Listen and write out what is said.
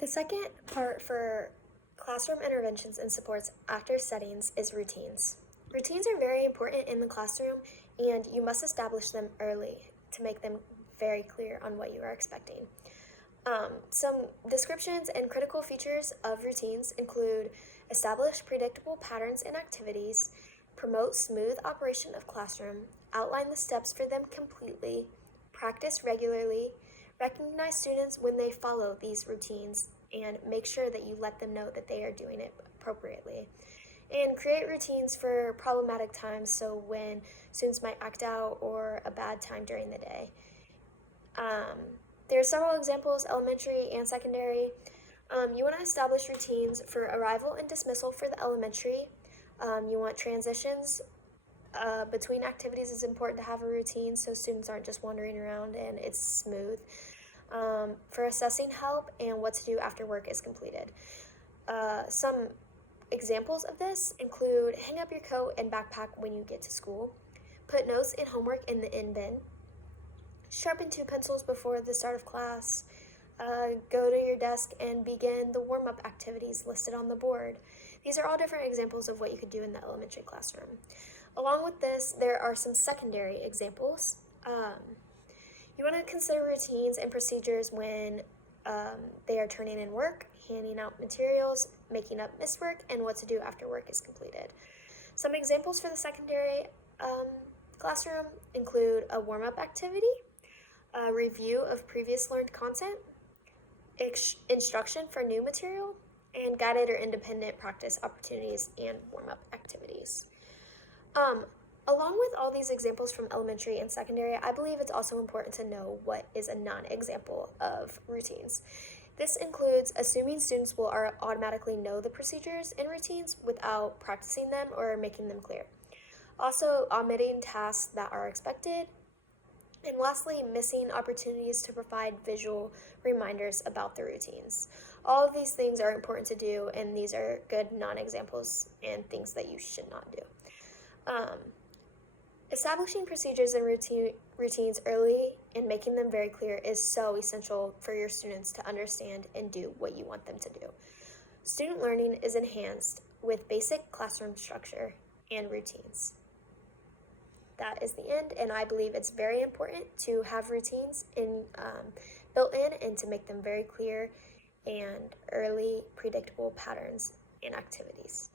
The second part for classroom interventions and supports after settings is routines. Routines are very important in the classroom, and you must establish them early to make them very clear on what you are expecting. Some descriptions and critical features of routines include establish predictable patterns and activities, promote smooth operation of classroom, outline the steps for them completely, practice regularly, recognize students when they follow these routines, and make sure that you let them know that they are doing it appropriately. And create routines for problematic times, so when students might act out or a bad time during the day. Um, there are several examples, elementary and secondary. You want to establish routines for arrival and dismissal for the elementary. You want transitions between activities is important to have a routine so students aren't just wandering around and it's smooth. For assessing help and what to do after work is completed. Some examples of this include hang up your coat and backpack when you get to school, put notes and homework in the in bin, sharpen two pencils before the start of class, go to your desk and begin the warm-up activities listed on the board. These are all different examples of what you could do in the elementary classroom. Along with this, there are some secondary examples. You want to consider routines and procedures when they are turning in work, handing out materials, making up missed work, and what to do after work is completed. Some examples for the secondary classroom include a warm-up activity, a review of previous learned content, instruction for new material, and guided or independent practice opportunities and warm-up activities. Along with all these examples from elementary and secondary, I believe it's also important to know what is a non-example of routines. This includes assuming students will automatically know the procedures and routines without practicing them or making them clear. Also, omitting tasks that are expected. And lastly, missing opportunities to provide visual reminders about the routines. All of these things are important to do, and these are good non-examples and things that you should not do. Establishing procedures and routines early and making them very clear is so essential for your students to understand and do what you want them to do. Student learning is enhanced with basic classroom structure and routines. That is the end, and I believe it's very important to have routines built in and to make them very clear and early predictable patterns and activities.